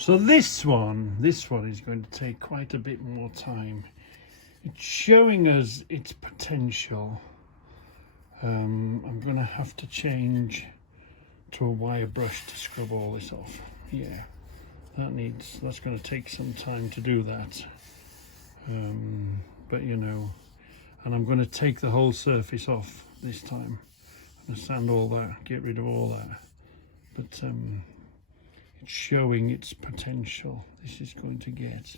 So this one is going to take quite a bit more time. It's showing us its potential. I'm going to have to change to a wire brush to scrub all this off. Yeah, that's going to take some time to do that. But you know, and I'm going to take the whole surface off this time. I'm going to sand all that, get rid of all that. But it's showing its potential. This is going to get,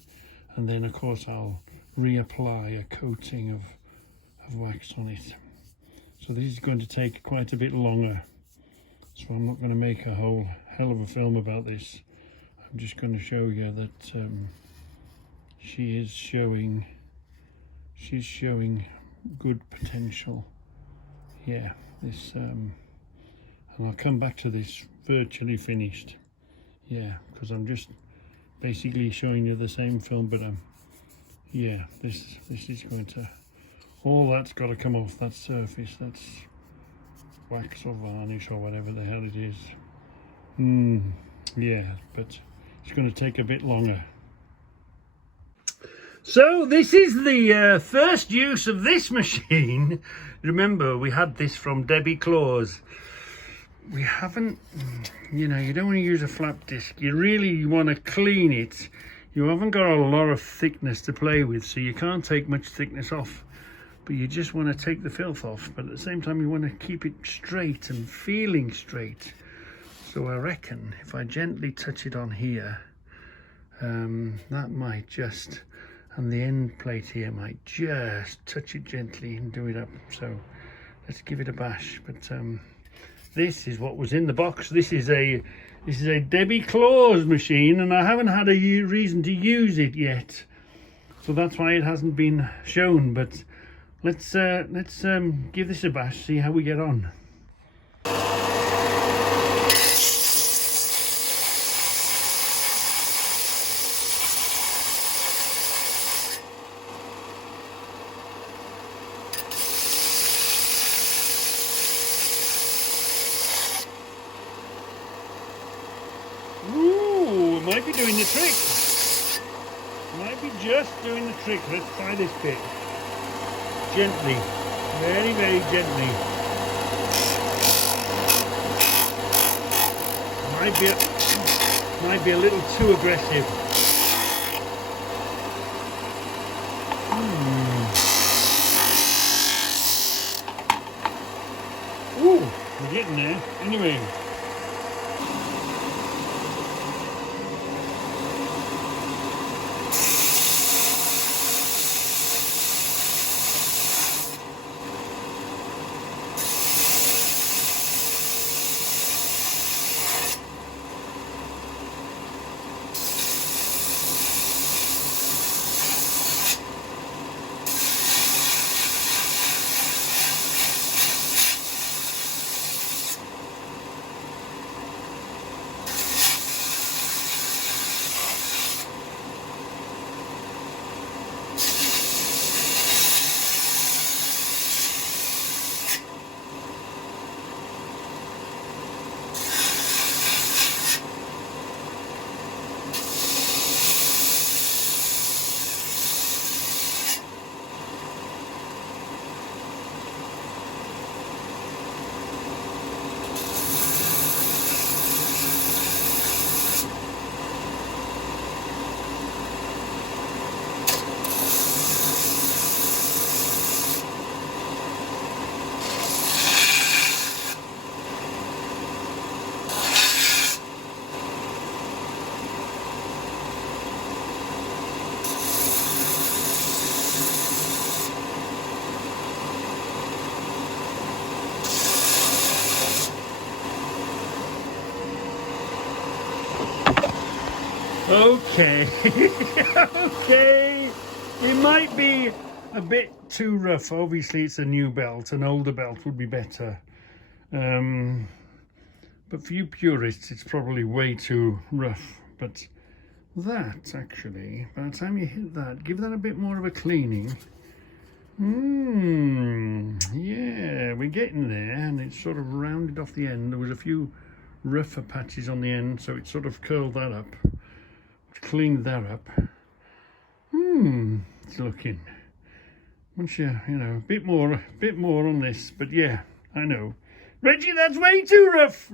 and then of course I'll reapply a coating of wax on it. So this is going to take quite a bit longer. So I'm not going to make a whole hell of a film about this. I'm just going to show you that she's showing good potential. Yeah, this and I'll come back to this virtually finished. Yeah, because I'm just basically showing you the same film, but yeah, this is going to, all that's got to come off that surface. That's wax or varnish or whatever the hell it is. Yeah, but it's going to take a bit longer. So this is the first use of this machine. Remember, we had this from Debbie Claus. We haven't, you know, you don't want to use a flap disc. You really want to clean it. You haven't got a lot of thickness to play with, so you can't take much thickness off. But you just want to take the filth off. But at the same time, you want to keep it straight and feeling straight. So I reckon if I gently touch it on here, that might just, and the end plate here might just touch it gently and do it up. So let's give it a bash. But this is what was in the box. This is a Debbie Claus machine, and I haven't had a reason to use it yet, so that's why it hasn't been shown. But let's give this a bash, see how we get on. Ooh, it might be doing the trick. Might be just doing the trick. Let's try this bit. Gently. Very, very gently. Might be a little too aggressive. Ooh, we're getting there. Anyway. Okay, okay, it might be a bit too rough. Obviously it's a new belt, an older belt would be better. But for you purists, it's probably way too rough. But that actually, by the time you hit that, give that a bit more of a cleaning. Yeah, we're getting there, and it's sort of rounded off the end. There was a few rougher patches on the end, so it sort of curled that up. cleaned that up. It's looking. Once you know, a bit more on this, but yeah, I know. Reggie, that's way too rough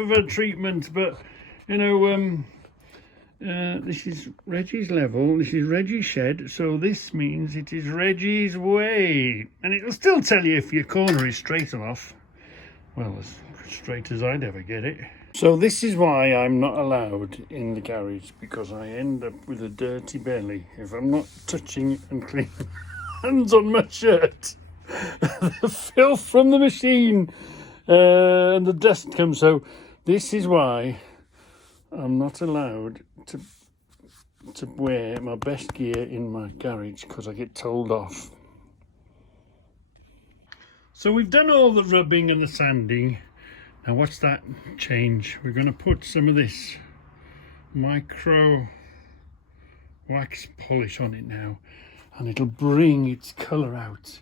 of a treatment, but you know, this is Reggie's level, this is Reggie's shed, so this means it is Reggie's way. And it'll still tell you if your corner is straight or off. Well, as straight as I'd ever get it. So this is why I'm not allowed in the garage, because I end up with a dirty belly if I'm not touching and cleaning hands on my shirt. The filth from the machine and the dust comes. So this is why I'm not allowed to wear my best gear in my garage, because I get told off. So we've done all the rubbing and the sanding. Now what's that change? We're going to put some of this micro wax polish on it now, and it'll bring its colour out.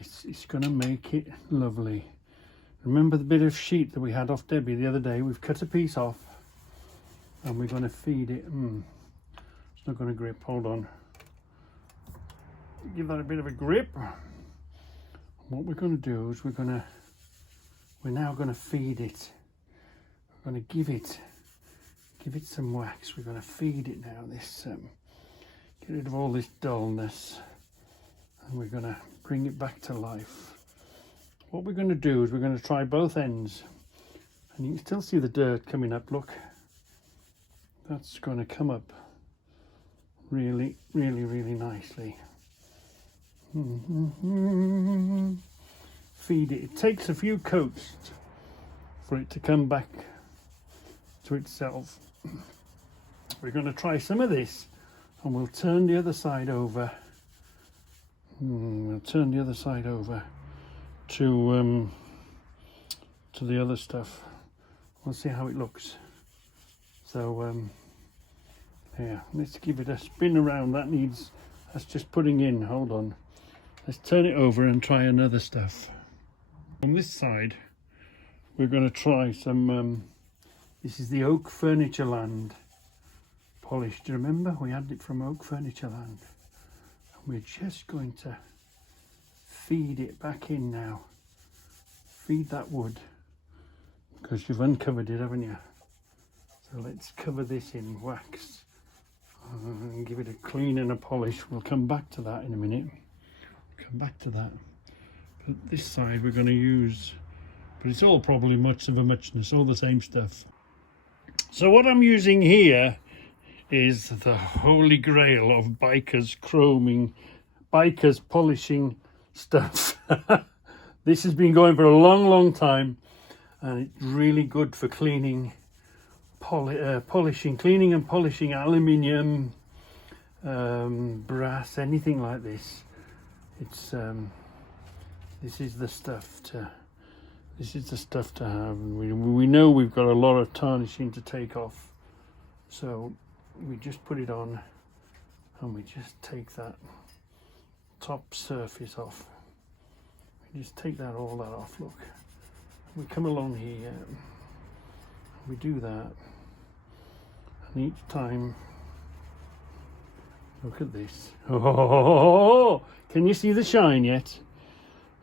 It's going to make it lovely. Remember the bit of sheet that we had off Debbie the other day? We've cut a piece off and we're going to feed it. It's not going to grip. Hold on. Give that a bit of a grip. What we're going to do is we're now going to feed it. We're going to give it some wax. We're going to feed it now. This get rid of all this dullness, and we're going to bring it back to life. What we're going to do is we're going to try both ends, and you can still see the dirt coming up. Look, that's going to come up really nicely. Feed it. It takes a few coats for it to come back to itself. We're going to try some of this, and we'll turn the other side over. We'll turn the other side over to the other stuff. We'll see how it looks. So yeah, let's give it a spin around. That's just putting in. Hold on. Let's turn it over and try another stuff. On this side, we're going to try some, this is the Oak Furniture Land polish. Do you remember? We had it from Oak Furniture Land. And we're just going to feed it back in now. Feed that wood, because you've uncovered it, haven't you? So let's cover this in wax and give it a clean and a polish. We'll come back to that in a minute. Come back to that. But this side we're going to use, but it's all probably much of a muchness, all the same stuff. So what I'm using here is the holy grail of bikers polishing stuff. This has been going for a long time, and it's really good for cleaning, cleaning and polishing aluminium, brass, anything like this. It's this is the stuff to have. And we know we've got a lot of tarnishing to take off, so we just put it on and we just take that top surface off. We just take all that off. Look, we come along here, we do that, and each time, look at this. Oh, can you see the shine yet?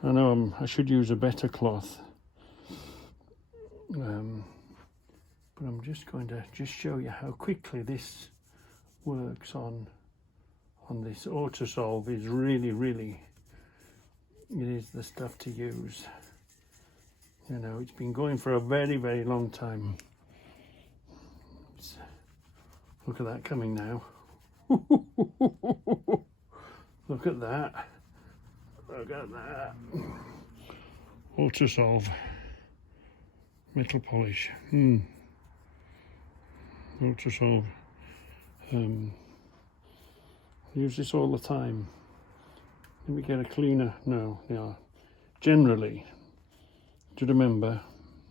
I know I should use a better cloth, but I'm just going to show you how quickly this works on this Autosolve. Is really, it is the stuff to use. You know, it's been going for a very long time. Look at that coming now. Look at that. Look at that. Autosolve metal polish. Autosolve. I use this all the time. Let me get a cleaner. No, yeah. Generally, do you remember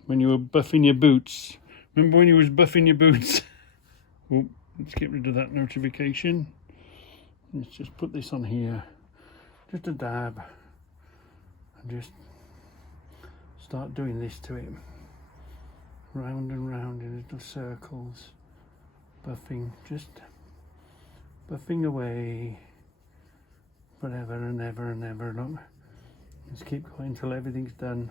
when you were buffing your boots? Remember when you was buffing your boots? Oh, let's get rid of that notification. Let's just put this on here. Just a dab. And just start doing this to it. Round and round in little circles. buffing, just buffing away forever and ever and ever. Look, just keep going until everything's done.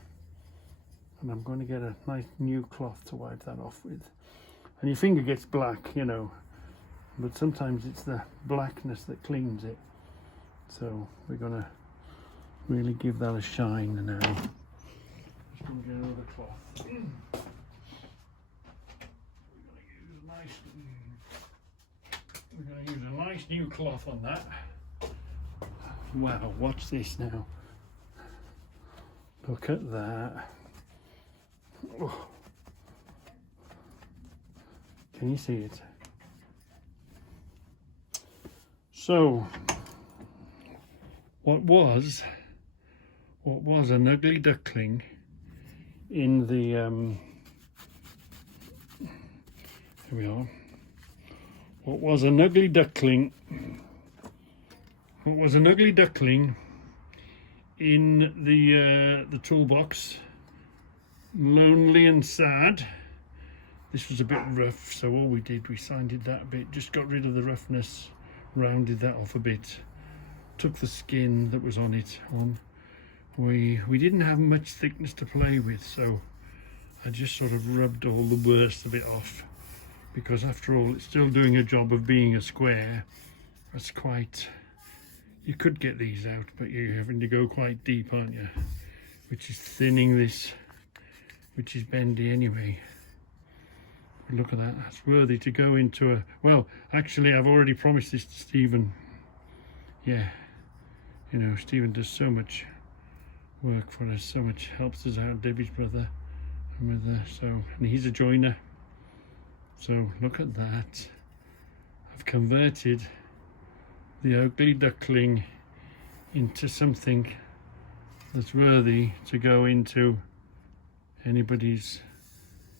And I'm going to get a nice new cloth to wipe that off with. And your finger gets black, you know, but sometimes it's the blackness that cleans it. So we're going to really give that a shine now. Just going to get another cloth. We're going to use a nice new cloth on that. Wow, watch this now. Look at that. Oh. Can you see it? So, what was an ugly duckling in the here we are. What was an ugly duckling in the toolbox, lonely and sad. This was a bit rough, so all we did, we sanded that a bit, just got rid of the roughness, rounded that off a bit, took the skin that was on it on. We didn't have much thickness to play with, so I just sort of rubbed all the worst of it off, because after all it's still doing a job of being a square. That's quite, you could get these out, but you're having to go quite deep, aren't you? Which is thinning this, which is bendy anyway. Look at that, that's worthy to go into a, well, actually I've already promised this to Stephen. Yeah, you know, Stephen does so much work for us, so much helps us out, Debbie's brother, and with so, and he's a joiner. So look at that. I've converted the ugly duckling into something that's worthy to go into anybody's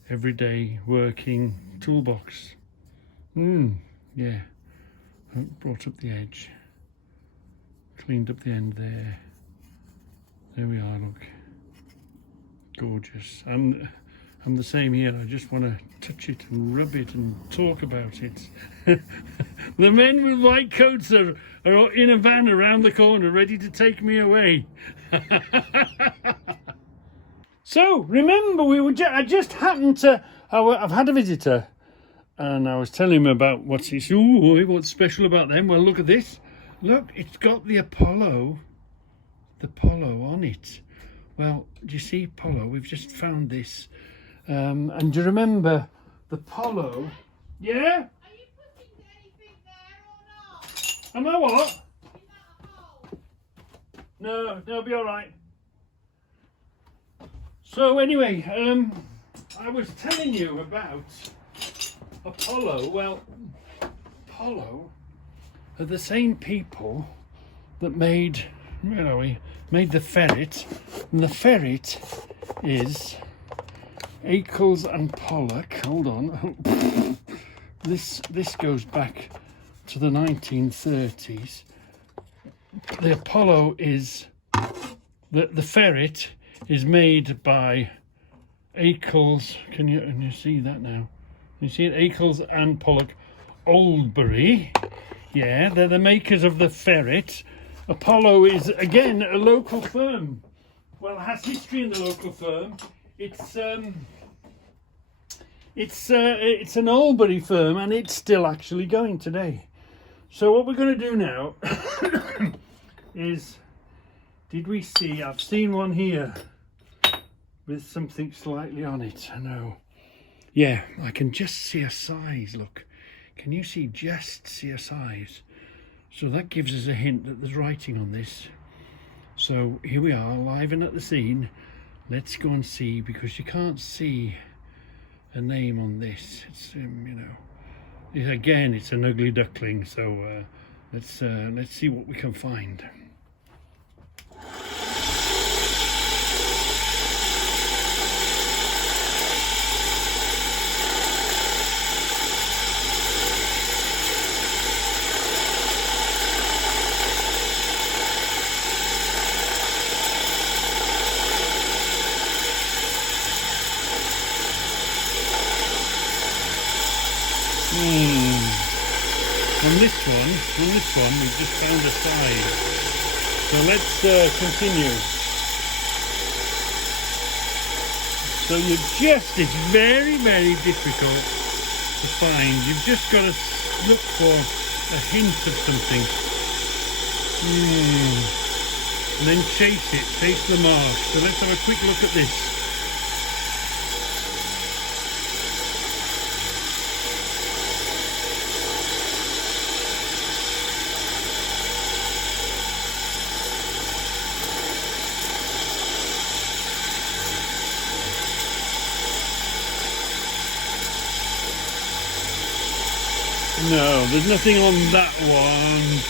everyday working toolbox. Yeah, I brought up the edge, cleaned up the end there. There we are, look, gorgeous. And the same here, I just want to touch it and rub it and talk about it. The men with white coats are in a van around the corner ready to take me away. So, remember, I just happened to, I've had a visitor, and I was telling him about what's special about them. Well, look at this. Look, it's got the Apollo on it. Well, do you see Apollo? We've just found this. And do you remember the Apollo? Yeah? Are you putting anything there or not? Am I what? In that hole? No, it'll be all right. So anyway, I was telling you about Apollo. Well, Apollo are the same people that made, where are we? Made the ferret, and the ferret is Eccles and Pollock. Hold on, this goes back to the 1930s. The Apollo is the ferret is made by Eccles. Can you see that now? You see it, Eccles and Pollock, Oldbury. Yeah, they're the makers of the ferret. Apollo is again a local firm. Well, it has history in the local firm. It's an Oldbury firm, and it's still actually going today. So what we're going to do now is, did we see? I've seen one here with something slightly on it. I know. Yeah, I can just see a size. Look, can you see? Just see a size. So that gives us a hint that there's writing on this. So here we are, live and at the scene. Let's go and see, because you can't see a name on this. It's again, it's an ugly duckling. So let's see what we can find. On this one, we've just found a side. So let's continue. So it's very, very difficult to find. You've just got to look for a hint of something. And then chase the mark. So let's have a quick look at this. No, there's nothing on that one.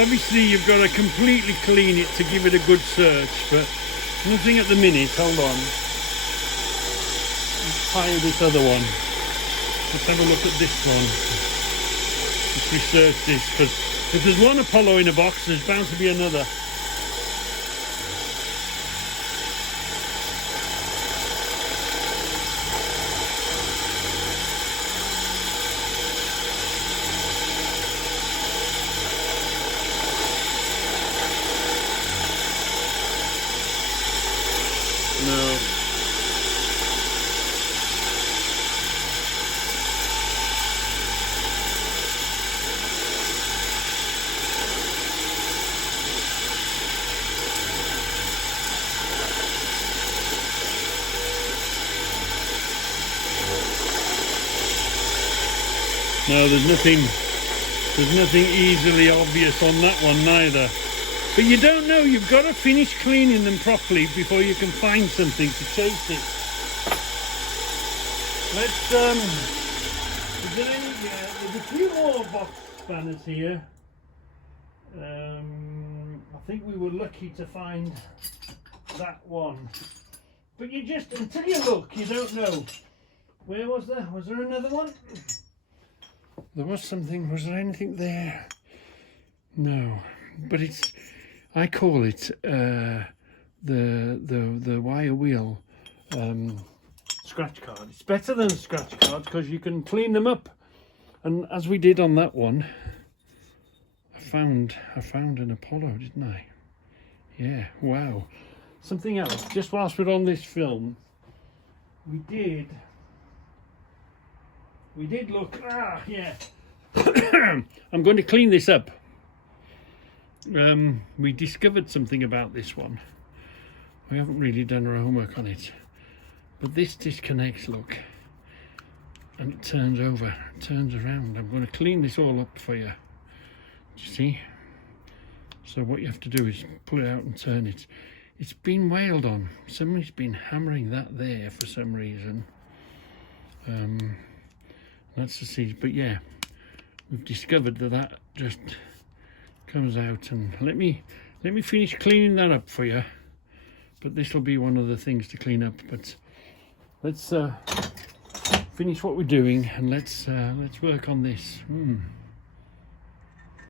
Obviously you've got to completely clean it to give it a good search, but nothing at the minute. Hold on. Let's try this other one. Let's have a look at this one. Let's research this, because if there's one Apollo in a box, there's bound to be another. No. No, there's nothing easily obvious on that one neither. But you don't know, you've got to finish cleaning them properly before you can find something to chase it. Let's, there's a few more box spanners here. I think we were lucky to find that one. But you just, until you look, you don't know. Where was there? Was there another one? There was something, was there anything there? No, but it's, I call it the wire wheel scratch card. It's better than a scratch card because you can clean them up. And as we did on that one, I found an Apollo, didn't I? Yeah, wow. Something else, just whilst we're on this film, we did look, yeah. I'm going to clean this up. We discovered something about this one. We haven't really done our homework on it, but this disconnects, look, and it turns over, turns around. I'm going to clean this all up for you. Do you see? So what you have to do is pull it out and turn it. It's been wailed on. Somebody's been hammering that there for some reason. That's the seed, but yeah, we've discovered that just comes out. And let me finish cleaning that up for you, but this will be one of the things to clean up. But let's finish what we're doing and let's work on this.